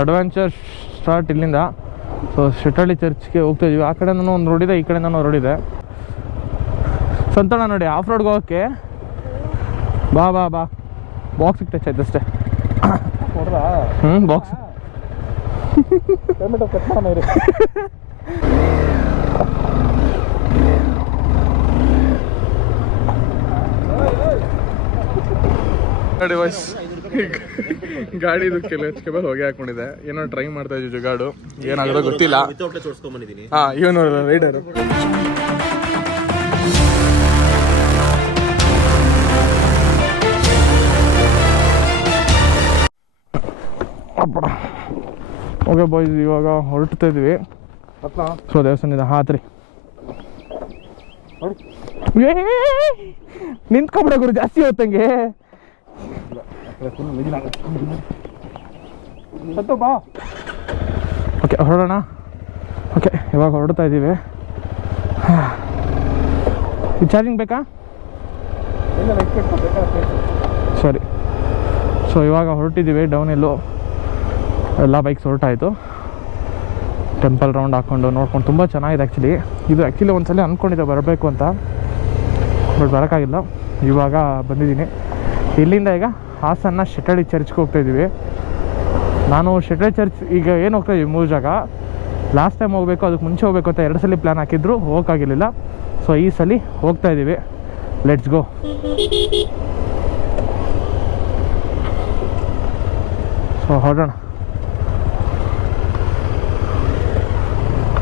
Adventure start ಇಲ್ಲಿಂದ. So Shettahalli ಚರ್ಚ್ಗೆ ಹೋಗ್ತಾ ಇದೀವಿ. ಆ ಕಡೆ ನಾನು ಒಂದು ರೋಡ್ ಇದೆ, ಈ ಕಡೆ ನಾನು ರೋಡ್ ಇದೆ. ಸಂತೋಣ ನೋಡಿ ಆಫ್ ರೋಡ್ಗೆ ಹೋಗೋಕ್ಕೆ. ಬಾ ಬಾ ಬಾ, ಬಾಕ್ಸಿಗೆ ಟಚ್ ಆಯ್ತು ಅಷ್ಟೇ. ಬಾಕ್ಸ್ ನೋಡಿ ವಾಯ್ಸ್ ಗಾಡಿದು ಕೆಲವು ಹೊಗೆ ಹಾಕೊಂಡಿದೆ. ಏನೋ ಟ್ರೈ ಮಾಡ್ತಾ ಇದ್ವಿ ಜುಗಾಡು, ಏನಾಗೋದು ಗೊತ್ತಿಲ್ಲ. ಹಾ, ಇವನು ರೈಡರ್. ಓಕೆ ಬಾಯ್ಸ್, ಇವಾಗ ಹೊರಡ್ತಾ ಇದ್ವಿ. ಸೊ ದೇವಸ್ಥಾನದ ಹಾತ್ರಿ ನಿಂತ್ಕೊಬಿಡ ಗುರು, ಜಾಸ್ತಿ ಹೊತ್ತಂಗೆ. ಓಕೆ ಹೊರಡೋಣ. ಓಕೆ ಇವಾಗ ಹೊರಡ್ತಾ ಇದ್ದೀವಿ. ಚಾರ್ಜಿಂಗ್ ಬೇಕಾ? ಸರಿ. ಸೊ ಇವಾಗ ಹೊರಟಿದ್ದೀವಿ ಡೌನ್ ಹಿಲ್ಲು. ಎಲ್ಲ ಬೈಕ್ಸ್ ಹೊರಟಾಯಿತು. ಟೆಂಪಲ್ ರೌಂಡ್ ಹಾಕ್ಕೊಂಡು ನೋಡ್ಕೊಂಡು ತುಂಬ ಚೆನ್ನಾಗಿದೆ. ಇದು ಒಂದ್ಸಲ ಅಂದ್ಕೊಂಡಿದ್ದೆ ಬರಬೇಕು ಅಂತ, ಬಟ್ ಬರೋಕ್ಕಾಗಿಲ್ಲ. ಇವಾಗ ಬಂದಿದ್ದೀನಿ. ಇಲ್ಲಿಂದ ಈಗ ಹಾಸನ ಶೆಟ್ಟಳ್ಳಿ ಚರ್ಚ್ಗೆ ಹೋಗ್ತಾಯಿದ್ದೀವಿ. ನಾನು ಶೆಟ್ಟಳ್ಳಿ ಚರ್ಚ್ ಈಗ ಏನು ಹೋಗ್ತಾಯಿದ್ದೀವಿ 3 ಜಾಗ. ಲಾಸ್ಟ್ ಟೈಮ್ ಹೋಗಬೇಕು, ಅದಕ್ಕೆ ಮುಂಚೆ ಹೋಗಬೇಕು ಅಂತ 2 ಸಲ ಪ್ಲ್ಯಾನ್ ಹಾಕಿದ್ರು, ಹೋಗೋಕ್ಕಾಗಿರಲಿಲ್ಲ. ಸೊ ಈ ಸಲ ಹೋಗ್ತಾಯಿದ್ದೀವಿ. Let's go. ಸೊ ಹೊರಡೋಣ.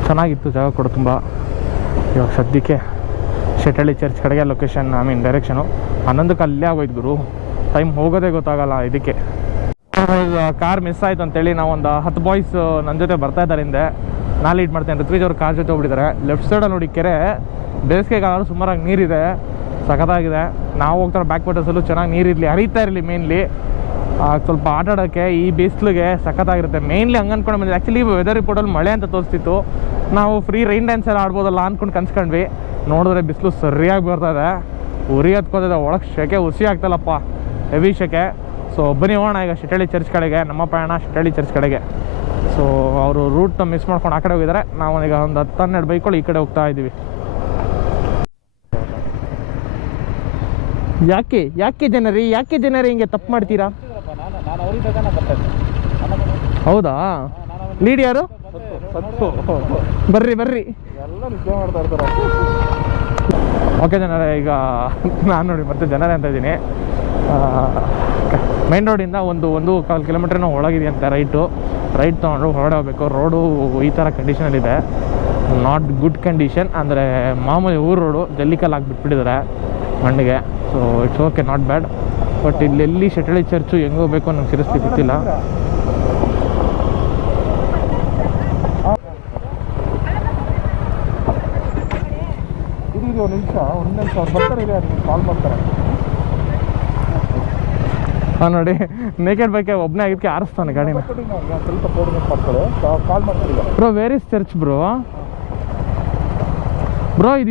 ಚೆನ್ನಾಗಿತ್ತು ಜಾಗ ಕೂಡ ತುಂಬ. ಇವಾಗ ಸದ್ಯಕ್ಕೆ ಶೆಟ್ಟಳ್ಳಿ ಚರ್ಚ್ ಕಡೆಗೆ ಲೊಕೇಶನ್, ಡೈರೆಕ್ಷನು 11ಕ್ಕೆ ಅಲ್ಲೇ ಆಗೋಯ್ತು ಗುರು. ಟೈಮ್ ಹೋಗೋದೇ ಗೊತ್ತಾಗಲ್ಲ. ಇದಕ್ಕೆ ಕಾರ್ ಮಿಸ್ ಆಯಿತು ಅಂತೇಳಿ ನಾವೊಂದು 10 ಬಾಯ್ಸ್ ನನ್ನ ಜೊತೆ ಬರ್ತಾ ಇದ್ದಾರೆ ಹಿಂದೆ. ನಾ ಲೀಡ್ ಮಾಡ್ತೇನೆ. ಋತ್ವಿಜ್ ಅವ್ರು ಕಾರ್ ಜೊತೆ ಹೋಗ್ಬಿಟ್ಟಿದ್ದಾರೆ. ಲೆಫ್ಟ್ ಸೈಡಲ್ಲಿ ನೋಡಿ ಕೆರೆ, ಬೇಸಿಗೆಗಾಲ ಸುಮಾರಾಗಿ ನೀರಿದೆ, ಸಖತ್ತಾಗಿದೆ. ನಾವು ಹೋಗ್ತಾರೆ ಬ್ಯಾಕ್ ವಾಟರ್ಸಲ್ಲೂ ಚೆನ್ನಾಗಿ ನೀರಿರಲಿ, ಹರಿತಾ ಇರಲಿ. ಮೇನ್ಲಿ ಸ್ವಲ್ಪ ಆಟ ಆಡೋಕ್ಕೆ ಈ ಬಿಸಿಲಿಗೆ ಸಖತ್ತಾಗಿರುತ್ತೆ. ಮೇನ್ಲಿ ಹಂಗೆ ಅಂದ್ಕೊಂಡು ಬಂದಿದೆ. ಆ್ಯಕ್ಚುಲಿ ವೆದರ್ ರಿಪೋರ್ಟಲ್ಲಿ ಮಳೆ ಅಂತ ತೋರಿಸ್ತಿತ್ತು. ನಾವು ಫ್ರೀ ರೈನ್ ಡ್ಯಾನ್ಸ್ ಎಲ್ಲ ಆಡ್ಬೋದಲ್ಲ ಅಂದ್ಕೊಂಡು ಕನ್ಸ್ಕೊಂಡ್ವಿ. ನೋಡಿದ್ರೆ ಬಿಸಿಲು ಸರಿಯಾಗಿ ಬರ್ತಾಯಿದೆ, ಉರಿ ಹತ್ಕೋತಿದೆ. ಒಳಗೆ ಶೆಕೆ ಹುಸಿ ಆಗ್ತಲ್ಲಪ್ಪ, ಹೆವಿ ಶೆಕೆ. ಸೊ ಬನ್ನಿ ಹೋಗೋಣ ಈಗ ಶೆಟ್ಟಳ್ಳಿ ಚರ್ಚ್ ಕಡೆಗೆ. ನಮ್ಮ ಪ್ರಯಾಣ ಶೆಟ್ಟಳ್ಳಿ ಚರ್ಚ್ ಕಡೆಗೆ. ಸೊ ಅವರು ರೂಟ್ನ ಮಿಸ್ ಮಾಡ್ಕೊಂಡು ಆ ಕಡೆ ಹೋಗಿದ್ದಾರೆ. ನಾವು ಈಗ ಒಂದು 10-12 ಬೈಕ್ಗಳು ಈ ಕಡೆ ಹೋಗ್ತಾ ಇದ್ದೀವಿ. ಯಾಕೆ ಜನರೇ ಹಿಂಗೆ ತಪ್ಪು ಮಾಡ್ತೀರಾ? ಹೌದಾ? ಲೀಡ್ ಯಾರು? ಬರ್ರಿ. ಓಕೆ ಜನರೇ, ಈಗ ನಾನು ನೋಡಿ ಮತ್ತೆ ಜನರೇ ಅಂತ ಇದ್ದೀನಿ. ಮೈನ್ ರೋಡಿಂದ 1.25 ಕಿಲೋಮೀಟ್ರ್ನ ಒಳಗಿದೆಯಂತೆ. ರೈಟ್ ತೊಗೊಂಡು ಹೊರಡೆ ಹೋಗಬೇಕು. ರೋಡು ಈ ಥರ ಕಂಡೀಷನಲ್ಲಿದೆ, ನಾಟ್ ಗುಡ್ ಕಂಡೀಷನ್. ಅಂದರೆ ಮಾಮೂಲಿ ಊರು ರೋಡು, ಜಲ್ಲಿಕಲ್ಲಿ ಹಾಕ್ಬಿಟ್ಬಿಟ್ಟಿದ್ದಾರೆ ಮಣ್ಣಿಗೆ. So it's okay, not bad. But ಇಲ್ಲೆಲ್ಲಿ ಶೆಟ್ಟಳ್ಳಿ ಚರ್ಚು ಹೆಂಗೆ ಹೋಗಬೇಕು ನಂಗೆ ಸೀರಿಯಸ್ಲಿ ಗೊತ್ತಿಲ್ಲ. ಒಂದು ನಿಮಿಷ ಬರ್ತಾರೆ, ಕಾಲ್ ಮಾಡ್ತಾರೆ. ಹಾಂ ನೋಡಿ, ನೇಕೆಡ್ ಬೈಕೆ ಒಬ್ಬನೇ ಆಗಿದ್ದಕ್ಕೆ ಆರಿಸ್ತಾನೆ ಗಾಡಿನ. Bro where is church bro?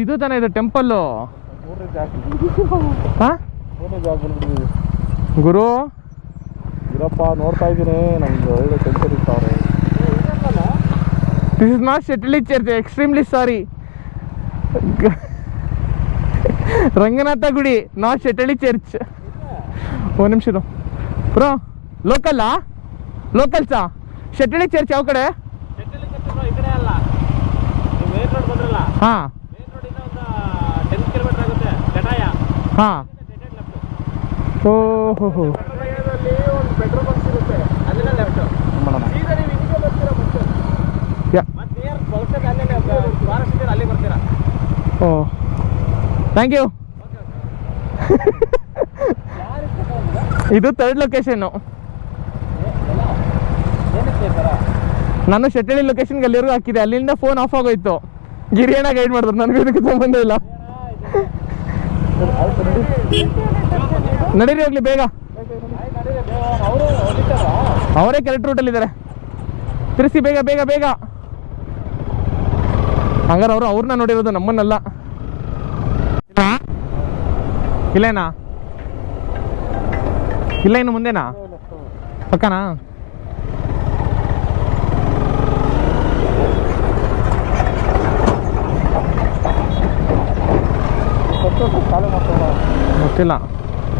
ಇದು ತಾನೇ ಇದು ಟೆಂಪಲ್ಲು? ಹಾಂ ಗುರು ಇರಪ್ಪ, ನೋಡ್ತಾ ಇದ್ದೀನಿ. ನಮ್ದು ಒಳ್ಳೆ ಟೆನ್ಷನ್ ಇರ್ತಾವ್ರೆ. This is not Shettalli church, extremely sorry. Ranganatha ಗುಡಿ, ನಾಟ್ ಶೆಟ್ಟಳ್ಳಿ ಚರ್ಚ್. ಒಂದು ನಿಮಿಷ ಬ್ರೋ, ಲೋಕಲ್ಸಾ? ಶೆಟ್ಟಳ್ಳಿ ಚರ್ಚ್ ಯಾವ ಕಡೆ? ಹಾಂ ಹಾಂ. ಓಹೋ, ಓ ಥ್ಯಾಂಕ್ ಯು. ಇದು 3rd ಲೊಕೇಶನ್ನು. ನಾನು ಶೆಟ್ಟಳ್ಳಿ ಲೊಕೇಶನ್ಗೆ ಅಲ್ಲಿವರೆಗೂ ಹಾಕಿದೆ. ಅಲ್ಲಿಂದ ಫೋನ್ ಆಫ್ ಆಗೋಯ್ತು. ಗಿರಿಯಣ್ಣ ಗೈಡ್ ಮಾಡಿದ್ರು, ನನಗೆ ಇದಕ್ಕೆ ಸಂಬಂಧ ಇಲ್ಲ. ನಡೀರಿ ಹೋಗ್ಲಿ ಬೇಗ. ಅವರೇ ಕರೆಕ್ಟ್ ರೂಟಲ್ಲಿದ್ದಾರೆ. ತಿರ್ಸಿ ಬೇಗ ಬೇಗ ಬೇಗ. ಹಂಗಾರೆ ಅವ್ರನ್ನ ನೋಡಿರೋದು, ನಮ್ಮನ್ನಲ್ಲ. ಇಲ್ಲೇನಾ? ಇಲ್ಲ, ಇನ್ನು ಮುಂದೆನಾ? ಪಕ್ಕನಾ? ಗೊತ್ತಿಲ್ಲ,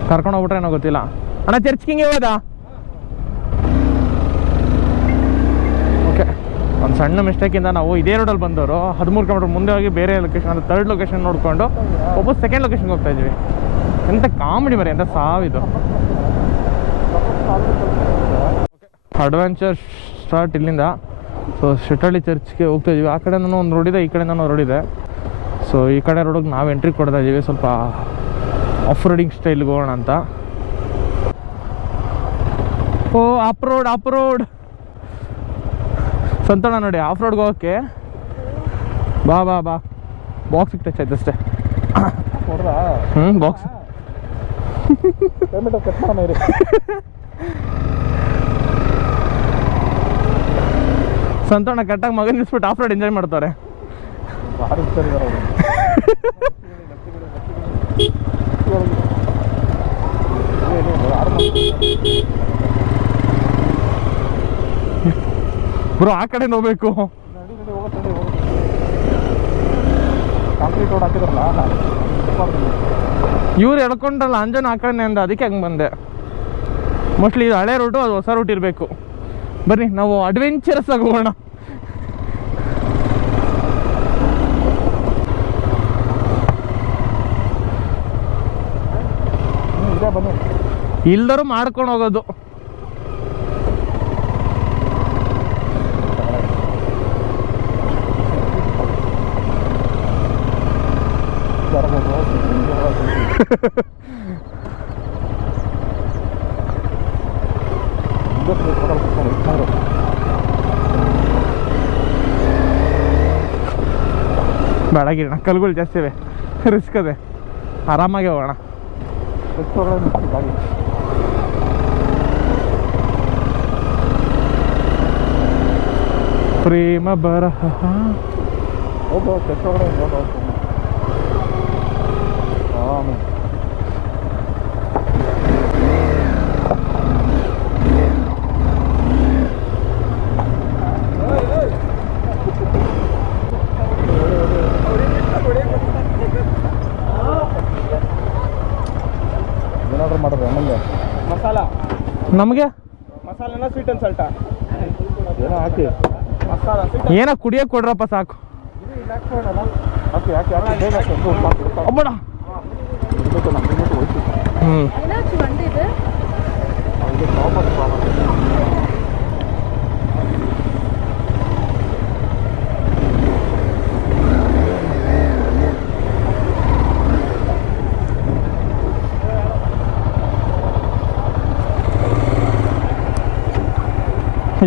ಕರ್ಕೊಂಡು ಹೋಗ್ಬಿಟ್ರೆ ಏನೋ ಗೊತ್ತಿಲ್ಲ. ಅಣ್ಣ ಚರ್ಚ್ ಹಿಂಗೆ ಹೋದಾ? ಓಕೆ, ಒಂದು ಸಣ್ಣ ಮಿಸ್ಟೇಕಿಂದ ನಾವು ಇದೇ ರೋಡಲ್ಲಿ ಬಂದವರು 13 ಕಿಲೋಮೀಟರ್ ಮುಂದೆ ಹೋಗಿ ಬೇರೆ ಲೊಕೇಶನ್ ಅಂದರೆ 3rd ಲೊಕೇಶನ್ ನೋಡಿಕೊಂಡು ಒಬ್ಬ 2nd ಲೊಕೇಶನ್ಗೆ ಹೋಗ್ತಾ ಇದ್ವಿ. ಎಂಥ ಕಾಮಿಡಿ ಮರಿ, ಎಂಥ ಸಾವಿದು. ಅಡ್ವೆಂಚರ್ ಸ್ಟಾರ್ಟ್ ಇಲ್ಲಿಂದ. ಸೊ ಶೆಟ್ಟಳ್ಳಿ ಚರ್ಚ್ಗೆ ಹೋಗ್ತಾ ಇದ್ದೀವಿ. ಆ ಕಡೆನೂ ಒಂದು ರೋಡ್ ಇದೆ, ಈ ಕಡೆನೂ ರೋಡ್ ಇದೆ. ಸೊ ಈ ಕಡೆ ರೋಡಿಗೆ ನಾವು ಎಂಟ್ರಿ ಕೊಡ್ತಾ ಇದ್ದೀವಿ, ಸ್ವಲ್ಪ ಆಫ್ ರೋಡಿಂಗ್ ಸ್ಟೈಲ್ಗೆ ಹೋಗೋಣ ಅಂತ. ಓ ಅಪ್ ರೋಡ್ ಸಂತೋಣ ನೋಡಿ, ಆಫ್ ರೋಡ್ಗೆ ಹೋಗೋಕ್ಕೆ. ಬಾ ಬಾಕ್ಸಿಗೆ ಟಚ್ ಆಯ್ತು ಅಷ್ಟೇ. ಬಾಕ್ಸ್ ಸಂತೋಣ ಕಟ್ಟಾಗಿ ಮಗನ ನಿಲ್ಸ್ಬಿಟ್ಟು ಆಫ್ ರೋಡ್ ಎಂಜಾಯ್ ಮಾಡ್ತಾರೆ. ಬ್ರೋ ಆ ಕಡೆ ಹೋಗ್ಬೇಕು. ಇವ್ರು ಎಳ್ಕೊಂಡ್ರಲ್ಲ ಅಂಜನ ಆ ಕಡೆನೇ ಅಂದ, ಅದಕ್ಕೆ ಹಂಗೆ ಬಂದೆ. ಮೋಸ್ಟ್ಲಿ ಇದು ಹಳೆ ರೂಟು, ಅದು ಹೊಸ ರೂಟ್ ಇರಬೇಕು. ಬನ್ನಿ ನಾವು ಅಡ್ವೆಂಚರಸ್ ಆಗಿ ಹೋಗೋಣ. ಇಲ್ದರು ಮಾಡ್ಕೊಂಡು ಹೋಗೋದು. ಬೆಳಗಿನ ಕಲ್ಗಳು ಜಾಸ್ತಿ ಇವೆ, ರಿಸ್ಕ್ ಅದೇ. ಆರಾಮಾಗಿ ಹೋಗೋಣ. ಪ್ರೇಮ ಬರಹ ನಮಗೆ ಮಸಾಲೆನ ಸ್ವೀಟ್ ಅಂಡ್ ಸಾಲ್ಟಾ ಏನೋ ಹಾಕಿ ಏನೋ ಕುಡಿಯೋಕೆ ಕೊಡ್ರಪ್ಪ ಸಾಕು. ಒಬ್ಬಡ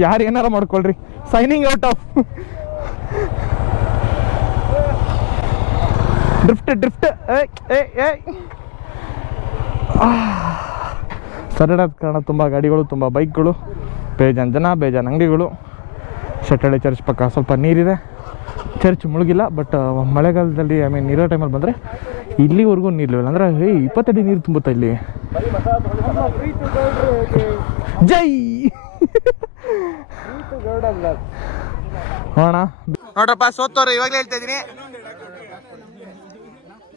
ಯಾರು ಏನಾರ ಮಾಡ್ಕೊಳ್ರಿ. ಸೈನಿಂಗ್ ಔಟ್ ಆಫ್ ಡ್ರಿಫ್ಟ್ ಸರಳದ ಕಾರಣ ತುಂಬ ಗಾಡಿಗಳು, ತುಂಬ ಬೈಕ್ಗಳು, ಬೇಜಾನ್ ಜನ, ಬೇಜಾನ್ ಅಂಗಡಿಗಳು. ಶೆಟ್ಟಳ್ಳಿ ಚರ್ಚ್ ಪಕ್ಕ ಸ್ವಲ್ಪ ನೀರಿದೆ. ಚರ್ಚ್ ಮುಳುಗಿಲ್ಲ, ಬಟ್ ಮಳೆಗಾಲದಲ್ಲಿ ನೀರೋ ಟೈಮಲ್ಲಿ ಬಂದರೆ ಇಲ್ಲಿವರೆಗೂ ನೀರಿಲ್ಲ. ಅಂದರೆ 20 ಅಡಿ ನೀರು ತುಂಬುತ್ತಾ ಇಲ್ಲಿ. ಜೈ ನೋಡೋಣ. ನೋಡ್ರಪ್ಪ, ಸೋತವ್ರು ಇವಾಗಲೇ ಹೇಳ್ತಾ ಇದ್ದೀನಿ,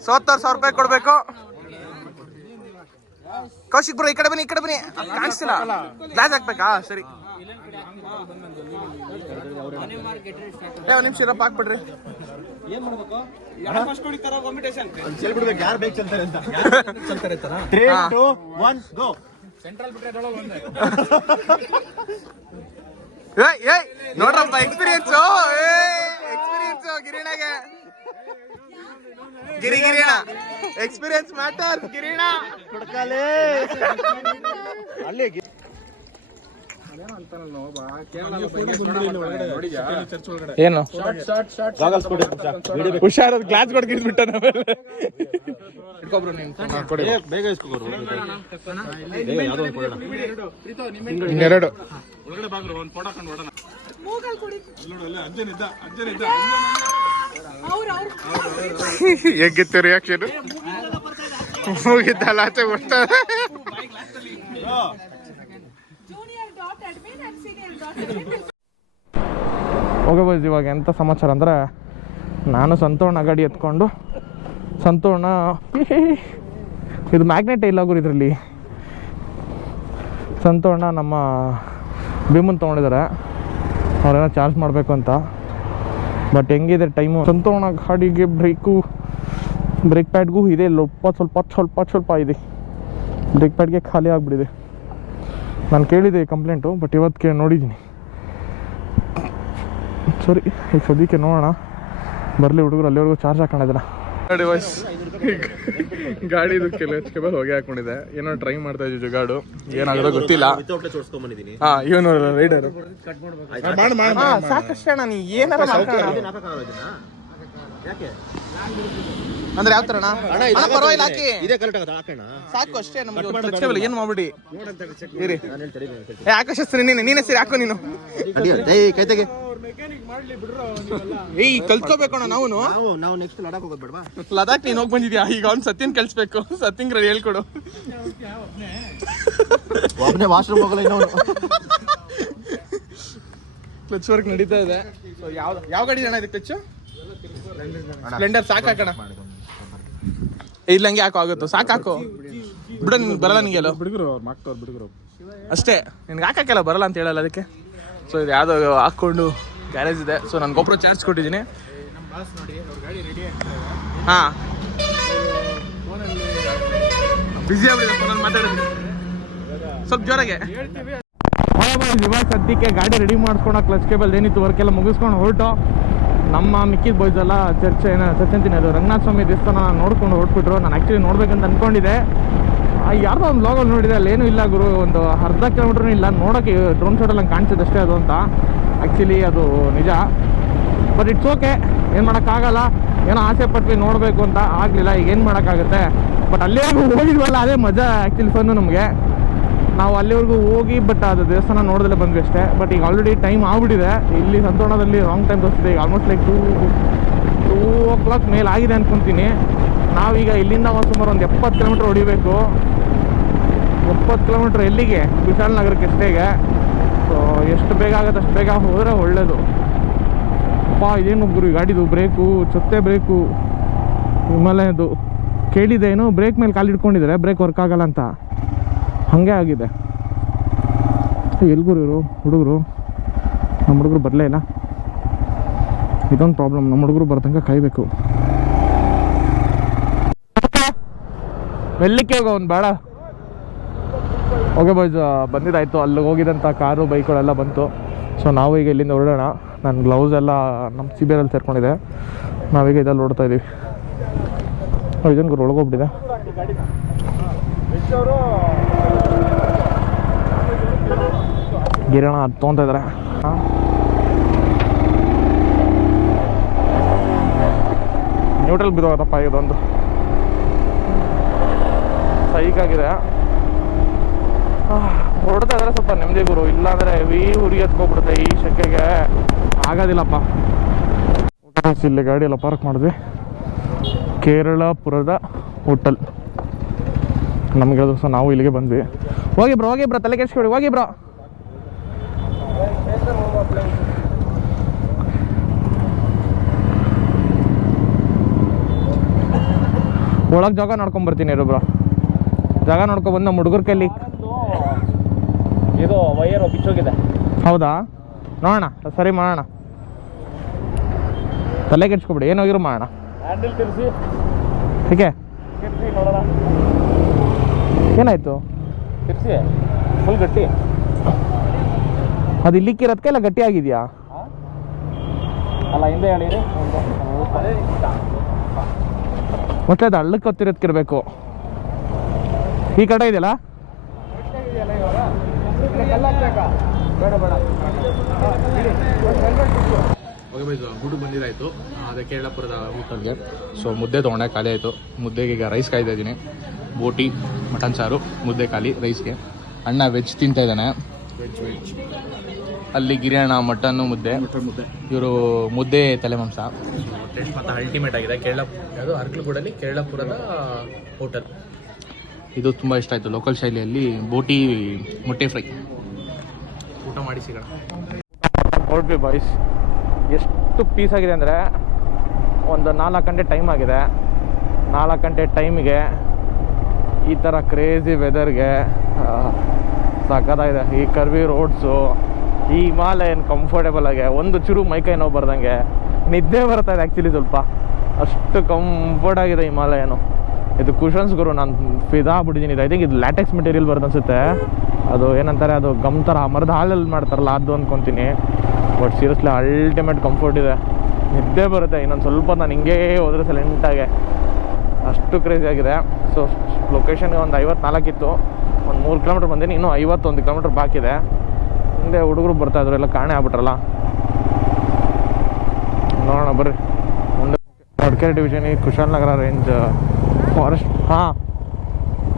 ಸೋತವ್ರು 1,000 ರೂಪಾಯಿ ಕೊಡ್ಬೇಕು. ಕೌಶಿಕ್ ಬ್ರೋ ಈ ಕಡೆ ಬನ್ನಿ, ಕಾಣಿಸ್ತಿಲ್ಲ. ಗ್ಲಾಸ್ ಹಾಕ್ಬೇಕಾ? ಸರಿ, ಒಂದು ನಿಮಿಷ ಇರಪ್ಪ, ಹಾಕ್ಬಿಡ್ರಿ. ಏನ್ ಮಾಡ್ಬೇಕು? ಯಾರು ಬೇಗ ಚಲ್ತಾರೆ ಅಂತ 3, 2, 1 ಗೋ. ಸೆಂಟ್ರಲ್ ಬಿಟ್ರೆ ನೋಡ್ರಪ್ಪ, ಎಕ್ಸ್ಪೀರಿಯನ್ಸ್ ಗಿರಿಣಗೆ. ಗಿರಿಣ ಎಕ್ಸ್ಪೀರಿಯನ್ಸ್ ಮ್ಯಾಟರ್. ಗಿರಿಣ ಅಲ್ಲಿ ಏನು ಹುಷಾರ ಗ್ಲಾಸ್ ಕೊಡ್ಕಿಸ್ಬಿಟ್ಟ ಬೇಗ ಎರಡು ಹೇಗಿತ್ತು ರಿಯಾಕ್ಷನ್? ಮುಗಿದ್ದಲ್ಲ, ಆಚೆ ಬಿಡ್ತಾರೆ. ಹೋಗಬಹುದು. ಇವಾಗ ಎಂಥ ಸಮಾಚಾರ ಅಂದರೆ, ನಾನು ಸಂತೋಣ ಗಾಡಿ ಎತ್ಕೊಂಡು ಸಂತೋಣ ಇದು ಮ್ಯಾಗ್ನೆಟ್ ಇಲ್ಲ ಗುರು ಇದರಲ್ಲಿ. ಸಂತೋಣ ನಮ್ಮ ಭೀಮನ್ ತೊಗೊಂಡಿದ್ದಾರೆ, ಅವ್ರೇನೋ ಚಾರ್ಜ್ ಮಾಡಬೇಕು ಅಂತ. ಬಟ್ ಹೆಂಗಿದೆ ಟೈಮು, ಸಂತೋಣ ಗಾಡಿಗೆ ಬ್ರೇಕ್ ಪ್ಯಾಡ್ಗೂ ಇದೆ ಸ್ವಲ್ಪ ಇದೆ. ಬ್ರೇಕ್ ಪ್ಯಾಡ್ಗೆ ಖಾಲಿ ಆಗಿಬಿಟ್ಟಿದೆ. ನಾನು ಕೇಳಿದೆ ಕಂಪ್ಲೇಂಟು, ಬಟ್ ಇವತ್ತು ನೋಡಿದ್ದೀನಿ. ಸರಿ, ಈಗ ಸದ್ಯಕ್ಕೆ ನೋಡೋಣ, ಬರಲಿ ಹುಡುಗರು, ಅಲ್ಲಿವರೆಗೂ ಚಾರ್ಜ್ ಹಾಕೊಂಡಿದ್ದಾನೆ. ಗಾಡಿದು ಕೇಬಲ್ ಹೋಗಿ ಹಾಕೊಂಡಿದೆ. ಏನೋ ಟ್ರೈ ಮಾಡ್ತಾ ಇದ್ದೀವಿ ಜುಗಾಡು, ಏನಾಗೋದೋ ಗೊತ್ತಿಲ್ಲ. ಹಾಂ, ಇವನು ರೈಡರು. ಸಾಕಷ್ಟೇ, ನಾನು ಏನಾರ ಅಂದ್ರೆ ಯಾವ ತರ ಪರವಾಗಿಲ್ಲ, ಹಾಕಿ ಸಾಕು ಅಷ್ಟೇ. ನಮ್ಗೆ ಏನು ಮಾಡ್ಬಿಡಿ. ಆಕಾಶ ನೀನೇ ಸರಿ ಹಾಕು ನೀನು. ಏಯ್ ಕಲ್ತ್ಕೋಬೇಕು ನಾವು ನೆಕ್ಸ್ಟ್ ಲಡಾಖ್ ಹೋಗೋದು ಬೇಡವಾ? ಲಡಾಖ್ ನೀನು ಹೋಗಿ ಬಂದಿದ್ಯಾ, ಈಗ ಅವ್ನು ಸತ್ಯನ್ ಕಲ್ಸ್ಬೇಕು. ಸತ್ಯಂಗ್ ರೆಡಿ ಹೇಳ್ಕೊಡು. ಒಬ್ಬನೇ ವಾಶ್ರೂಮ್ ಹೋಗಲ್ಲ ಇನ್ನೊಂದು. ಕ್ಲಚ್ ವರ್ಕ್ ನಡೀತಾ ಇದೆ. ಸೊ ಯಾವ ಗಾಡಿ ಅಣ್ಣ ಇದು ಕ್ಲಚ್? ಸ್ಪ್ಲೆಂಡರ್. ಸಾಕಾಕಣ ಇಲ್ಲ, ಹಂಗೆ ಹಾಕೋ ಆಗುತ್ತೋ, ಸಾಕು ಬಿಡ. ನಿನ್ಗೆ ಬರಲ್ಲ, ನಿಂಗೆ ಎಲ್ಲ ಬಿಡುಗರು ಅಷ್ಟೇ, ನಿನ್ಗೆ ಹಾಕಕ್ಕೆಲ್ಲ ಬರಲ್ಲ ಅಂತ ಹೇಳಲ್ಲ ಅದಕ್ಕೆ. ಸೊ ಇದು ಯಾವುದೋ ಹಾಕ್ಕೊಂಡು ಗ್ಯಾರೇಜ್ ಇದೆ. ಸೊ ನಾನು ಗೊಬ್ಬರ ಚಾರ್ಜ್ ಕೊಟ್ಟಿದ್ದೀನಿ. ಹಾಂ, ಬಿಸಿ ಆಗ್ಬಿಟ್ಟಿದೆ ಫೋನಲ್ಲಿ ಮಾತಾಡೋದು, ಸ್ವಲ್ಪ ಜೋರಾಗೆ. ಇವಾಗ ಸದ್ಯಕ್ಕೆ ಗಾಡಿ ರೆಡಿ ಮಾಡಿಸ್ಕೊಂಡು ಕ್ಲಚ್ ಕೇಬಲ್ ಏನಿತ್ತು ವರ್ಕ್ ಎಲ್ಲ ಮುಗಿಸ್ಕೊಂಡು ಹೊರಟು. ನಮ್ಮ ಮಿಕ್ಕಿದ ಬಾಯ್ಸ್ ಎಲ್ಲ ಚರ್ಚ್ ಅಂತೀನಿ, ಅದು ರಂಗನಾಥ ಸ್ವಾಮಿ ದೇವಸ್ಥಾನ ನೋಡ್ಕೊಂಡು ಹೊರಟ್ಬಿಟ್ರು. ನಾನು ಆ್ಯಕ್ಚುಲಿ ನೋಡ್ಬೇಕಂತ ಅಂದ್ಕೊಂಡಿದ್ದೆ. ಯಾರ್ದೋ ಒಂದು ಬ್ಲಾಗಲ್ಲಿ ನೋಡಿದೆ, ಅಲ್ಲಿ ಏನೂ ಇಲ್ಲ ಗುರು, ಒಂದು ಅರ್ಧ ಕಿಲೋಮೀಟ್ರೂ ಇಲ್ಲ. ನೋಡೋಕ್ಕೆ ಡ್ರೋನ್ ಶಾಟಲ್ಲಿ ಹಂಗೆ ಕಾಣಿಸುತ್ತೆ ಅಷ್ಟೇ ಅದು ಅಂತ. ಆ್ಯಕ್ಚುಲಿ ಅದು ನಿಜ, ಬಟ್ ಇಟ್ಸ್ ಓಕೆ, ಏನು ಮಾಡೋಕ್ಕಾಗಲ್ಲ. ಏನೋ ಆಸೆ ಪಟ್ವಿ ನೋಡಬೇಕು ಅಂತ, ಆಗಲಿಲ್ಲ. ಈಗ ಏನು ಮಾಡೋಕ್ಕಾಗುತ್ತೆ. ಬಟ್ ಅಲ್ಲಿವರೆಗೂ ಹೋಗಿದ್ವಲ್ಲ, ಅದೇ ಮಜಾ ಆ್ಯಕ್ಚುಲಿ ಫನ್ನು ನಮಗೆ. ನಾವು ಅಲ್ಲಿವರೆಗೂ ಹೋಗಿ ಬಟ್ ಅದು ದೇವಸ್ಥಾನ ನೋಡಿದಲ್ಲೇ ಬಂದ್ವಿ ಅಷ್ಟೇ. ಬಟ್ ಈಗ ಆಲ್ರೆಡಿ ಟೈಮ್ ಆಗ್ಬಿಟ್ಟಿದೆ. ಇಲ್ಲಿ ಸಂತೋಣದಲ್ಲಿ ರಾಂಗ್ ಟೈಮ್ ತೋರಿಸ್ತಿದೆ. ಈಗ ಆಲ್ಮೋಸ್ಟ್ ಲೈಕ್ 2 o'clock ಮೇಲೆ ಆಗಿದೆ ಅನ್ಕೊತೀನಿ. ನಾವೀಗ ಇಲ್ಲಿಂದ ಸುಮಾರು ಒಂದು 70 ಕಿಲೋಮೀಟ್ರ್ ಹೊಡಿಬೇಕು. 70 ಕಿಲೋಮೀಟ್ರ್ ಎಲ್ಲಿಗೆ? ವಿಶಾಲ್ ನಗರಕ್ಕೆ ಅಷ್ಟೇಗೆ. ಸೊ ಎಷ್ಟು ಬೇಗ ಆಗುತ್ತೆ ಅಷ್ಟು ಬೇಗ ಹೋದರೆ ಒಳ್ಳೆಯದು. ಅಪ್ಪ ಇದೇನು ಗುರು ಗಾಡಿದು ಬ್ರೇಕು, ಚೊತ್ತೆ ಬ್ರೇಕು, ಹಿಮಾಲಯದು. ಕೇಳಿದ್ದೇನು ಬ್ರೇಕ್ ಮೇಲೆ ಕಾಲು ಇಟ್ಕೊಂಡಿದ್ದಾರೆ, ಬ್ರೇಕ್ ವರ್ಕ್ ಆಗಲ್ಲ ಅಂತ. ಹಾಗೆ ಆಗಿದೆ. ಎಲ್ಗುರು ಇವರು ಹುಡುಗರು, ನಮ್ಮ ಹುಡುಗರು ಬರಲೇ ಇಲ್ಲ. ಇದೊಂದು ಪ್ರಾಬ್ಲಮ್, ನಮ್ಮ ಹುಡುಗರು ಬರ್ತಂಕ ಕಾಯಬೇಕು. ಮೆಲ್ಲಿಕ್ಕೆ ಹೋಗೋ ಅವ್ನು ಬೇಡ. ಓಕೆ ಬಾಯ್ಸ್, ಬಂದಿದ್ದಾಯಿತು. ಅಲ್ಲಿ ಹೋಗಿದಂಥ ಕಾರು ಬೈಕ್ಗಳೆಲ್ಲ ಬಂತು. ಸೊ ನಾವು ಈಗ ಇಲ್ಲಿಂದ ಹೊರಡೋಣ. ನನ್ನ ಗ್ಲೌಸ್ ಎಲ್ಲ ನಮ್ಮ ಸಿಬಿಯಲ್ಲಿ ಸೇರ್ಕೊಂಡಿದೆ. ನಾವೀಗ ಇದಲ್ಲಿ ಹೊಡ್ತಾ ಇದ್ದೀವಿ. ಇದನ್ನು ಗುರು ಒಳಗೋಗ್ಬಿಟ್ಟಿದೆ. ಗಿರಣ ಅದು ತೊಗೊತಾ ಇದ್ದಾರೆ. ನ್ಯೂಟ್ರಲ್ ಬಿದ್ದೋಗತ್ತಪ್ಪ ಇದೊಂದು ಸೈಕಾಗಿದೆ. ಹೊಡ್ತಾ ಇದ್ದಾರೆ ಸ್ವಲ್ಪ ನೆಮ್ಮದಿ ಗುರು, ಇಲ್ಲಾಂದರೆ ಹೆವಿ ಉರಿ ಎತ್ಕೊಬಿಡುತ್ತೆ ಈ ಶೆಕೆಗೆ. ಆಗೋದಿಲ್ಲಪ್ಪ. ಇಲ್ಲಿ ಗಾಡಿ ಎಲ್ಲ ಪಾರ್ಕ್ ಮಾಡಿದ್ವಿ. ಕೇರಳಪುರದ ಹೋಟೆಲ್ ನಮಗೆ ಅದು. ಸೊ ನಾವು ಇಲ್ಲಿಗೆ ಬಂದ್ವಿ. ಹೋಗಿ ಬ್ರೋ ತಲೆ ಕೆಡಿಸ್ಕೊಡಿ, ಹೋಗಿ ಬ್ರೋ. ಒಳಗೆ ಜಾಗ ನೋಡ್ಕೊಂಬರ್ತೀನಿ ಇರು ಬ್ರೋ. ಜಾಗ ನೋಡ್ಕೊಂಬಂದು ನಮ್ಮ ಹುಡುಗರ ಕೈಲಿ ಇದು ವೈಯರ್ ಬಿಚ್ಚೋಗಿದೆ. ಹೌದಾ? ನೋಡೋಣ, ಸರಿ ಮಾಡೋಣ. ತಲೆ ಕೆಡ್ಸ್ಕೊಬಿಡಿ, ಏನೋಗಿರು ಮಾಡೋಣ. ಹ್ಯಾಂಡಲ್ ತಿರ್ಸಿ ಹೇಗೆ ನೋಡೋಣ. ಏನಾಯ್ತು? ತಿರ್ಸಿ ಫುಲ್ ಗಟ್ಟಿ. ಅದು ಇಲ್ಲಿಕ್ಕಿರೋದಕ್ಕೆ ಎಲ್ಲ ಗಟ್ಟಿ ಆಗಿದೆಯಾ? ಅಲ್ಲ ಹಿಂದೆ ಹೇಳಿರಿ. ಮತ್ತೆ ಅದು ಹಳ್ಳಕ್ಕೆ ಹೊತ್ತಿರೋದಕ್ಕಿರಬೇಕು. ಈ ಕಡೆ ಇದೆಯಲ್ಲ, ಊಟ ಬಂದಿದ್ದಾಯಿತು. ಅದೇ ಕೇರಳಪುರದ ಹೋಟೆಲ್ಗೆ. ಸೊ ಮುದ್ದೆ ತೊಗೊಂಡೆ, ಖಾಲಿ ಆಯಿತು. ಮುದ್ದೆಗೆ ಈಗ ರೈಸ್ ಕಾಯ್ತಾ ಇದ್ದೀನಿ. ಬೋಟಿ ಮಟನ್ ಸಾರು, ಮುದ್ದೆ ಖಾಲಿ ರೈಸ್ಗೆ. ಅಣ್ಣ ವೆಜ್ ತಿಂತಾ ಇದ್ದಾನೆ. ವೆಜ್ ಅಲ್ಲಿ ಗಿರಿಯಣ್ಣ ಮಟನ್ನು ಮುದ್ದೆ, ಇವರು ಮುದ್ದೆ ತಲೆ ಮಾಂಸ. ಟೇಸ್ಟ್ ಮತ್ತು ಅಲ್ಟಿಮೇಟ್ ಆಗಿದೆ. ಅದು ಅರ್ಕಲಗೂಡಲ್ಲಿ ಕೇರಳಪುರದ ಹೋಟೆಲ್. ಇದು ತುಂಬ ಇಷ್ಟ ಆಯಿತು. ಲೋಕಲ್ ಶೈಲಿಯಲ್ಲಿ ಬೋಟಿ ಮೊಟ್ಟೆ ಫ್ರೈ. ಊಟ ಮಾಡಿ ಸಿಗೋಣ. ಹೊರಟ್ವಿ ಬಾಯ್ಸ್. ಎಷ್ಟು ಪೀಸ್ ಆಗಿದೆ ಅಂದರೆ ಒಂದು 4 ಗಂಟೆ ಟೈಮ್ ಆಗಿದೆ. 4 ಗಂಟೆ ಟೈಮಿಗೆ ಈ ಥರ ಕ್ರೇಜಿ ವೆದರ್ಗೆ ಸಕ್ಕತ್ತಾಗಿದೆ. ಈ ಕರ್ವಿ ರೋಡ್ಸು, ಈ ಹಿಮಾಲಯನ್ ಕಂಫರ್ಟೇಬಲ್ ಆಗಿ ಒಂದು ಚೂರು ಮೈಕೈ ನೋವು ಬರ್ದಂಗೆ ನಿದ್ದೆ ಬರ್ತಾ ಇದೆ ಆ್ಯಕ್ಚುಲಿ ಸ್ವಲ್ಪ, ಅಷ್ಟು ಕಂಫರ್ಟ್ ಆಗಿದೆ ಹಿಮಾಲಯನು. ಇದು ಕುಷನ್ಸ್ ಗುರು, ನಾನು ಫಿದಾ ಬಿಟ್ಟಿದ್ದೀನಿ. ಇದು ಐ ಥಿಂಕ್ ಇದು ಲ್ಯಾಟೆಕ್ಸ್ ಮೆಟೀರಿಯಲ್ ಬರುತ್ತೆ ಅನಿಸುತ್ತೆ. ಅದು ಏನಂತಾರೆ, ಅದು ಗಮ್ ಥರ ಮರದ ಹಾಲಲ್ಲಿ ಮಾಡ್ತಾರಲ್ಲ ಅದು ಅಂದ್ಕೊತೀನಿ. ಬಟ್ ಸೀರಿಯಸ್ಲಿ ಅಲ್ಟಿಮೇಟ್ ಕಂಫರ್ಟ್ ಇದೆ, ನಿದ್ದೆ ಬರುತ್ತೆ. ಇನ್ನೊಂದು ಸ್ವಲ್ಪ ನಾನು ಹಿಂಗೇ ಹೋದರೆ ಸೈಲೆಂಟಾಗೆ, ಅಷ್ಟು ಕ್ರೇಜಿ ಆಗಿದೆ. ಸೊ ಲೊಕೇಶನ್ಗೆ ಒಂದು 54 ಇತ್ತು, ಒಂದು 3 ಕಿಲೋಮೀಟ್ರ್ ಬಂದೀನಿ, ಇನ್ನೂ 51 ಕಿಲೋಮೀಟ್ರ್ ಬಾಕಿದೆ. ಹಿಂದೆ ಹುಡುಗರು ಬರ್ತಾಯಿದ್ರು, ಎಲ್ಲ ಕಾಣೆ ಆಗ್ಬಿಟ್ರಲ್ಲ. ನೋಡೋಣ ಬರ್ರಿ ಮುಂದೆ. Madikeri division Kushalnagar range forest,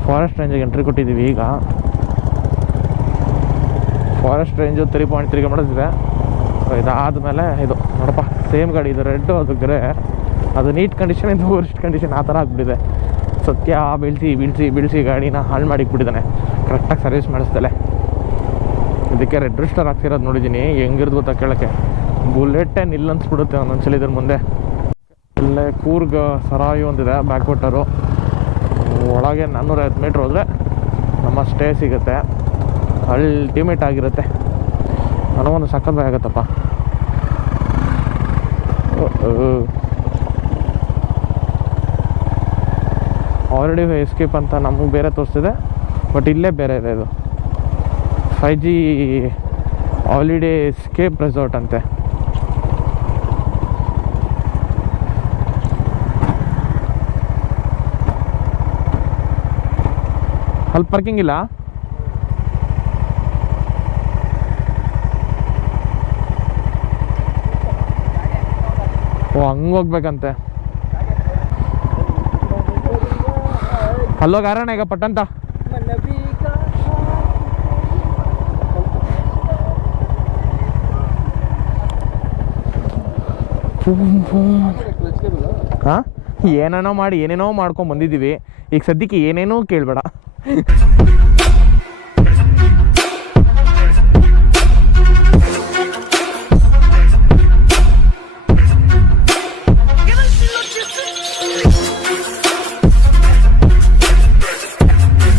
forest ರೇಂಜಿಗೆ ಎಂಟ್ರಿ ಕೊಟ್ಟಿದ್ದೀವಿ. ಈಗ ಫಾರೆಸ್ಟ್ ರೇಂಜು 3.3 ಕಿಲೋಮೀಟರ್ಸ್ ಇದೆ. ಇದಾದಮೇಲೆ ಇದು ನೋಡಪ್ಪ, ಸೇಮ್ ಗಾಡಿ, ಇದು ರೆಡ್ಡು, ಅದು ಗ್ರೇ. ಅದು ನೀಟ್ ಕಂಡೀಷನ್, ಇದು ವರ್ಸ್ಟ್ ಕಂಡೀಷನ್, ಆ ಥರ ಆಗಿಬಿಟ್ಟಿದೆ. ಸತ್ಯ ಬೀಳಿಸಿ ಗಾಡಿನ ಹಾಳು ಮಾಡಿಕ್ಬಿಟ್ಟಿದ್ದಾನೆ, ಕರೆಕ್ಟಾಗಿ ಸರ್ವಿಸ್ ಮಾಡಿಸ್ದಲೆ. ಇದಕ್ಕೆ ರೆಡ್ ರಿಸ್ಟರ್ ಹಾಕ್ಸಿರೋದು ನೋಡಿದ್ದೀನಿ, ಹೆಂಗಿರೋದು ಗೊತ್ತಾ ಕೇಳೋಕ್ಕೆ. ಬುಲೆಟೇ ನಿಲ್ಲನ್ಸ್ಬಿಡುತ್ತೆ ಒಂದೊಂದ್ಸಲ ಇದ್ರ ಮುಂದೆ. ಇಲ್ಲೇ ಕೂರ್ಗ್ ಸರಾಯಿ ಒಂದಿದೆ, ಬ್ಯಾಕ್ ವಾಟರು. ಒಳಗೆ 450 ಮೀಟ್ರ್ ಹೋದರೆ ನಮ್ಮ ಸ್ಟೇ ಸಿಗುತ್ತೆ. ಅಲ್ಟಿಮೇಟ್ ಆಗಿರುತ್ತೆ. ನನಗೊಂದು ಸಕ್ಕತ್ ಭಯ ಆಗುತ್ತಪ್ಪ. ಆಲ್ರೆಡಿ ಎಸ್ಕೇಪ್ ಅಂತ ನಮಗೆ ಬೇರೆ ತೋರಿಸ್ತಿದೆ, ಬಟ್ ಇಲ್ಲೇ ಬೇರೆ ಇದೆ. ಇದು 5G ಹಾಲಿಡೇ ಎಸ್ಕೇಪ್ ರೆಸಾರ್ಟ್ ಅಂತೆ. ಅಲ್ಲಿ ಪಾರ್ಕಿಂಗ್ ಇಲ್ಲ. ಓ ಹಂಗೆ ಹೋಗ್ಬೇಕಂತೆ. ಅಲ್ಲೋಗಿ ಆರೋಣ ಈಗ ಪಟ್ಟಂತ. ಹಾಂ, ಏನೇನೋ ಮಾಡಿ ಏನೇನೋ ಮಾಡ್ಕೊಂಡು ಬಂದಿದ್ದೀವಿ. ಈಗ ಸದ್ಯಕ್ಕೆ ಏನೇನೋ ಕೇಳಬೇಡ.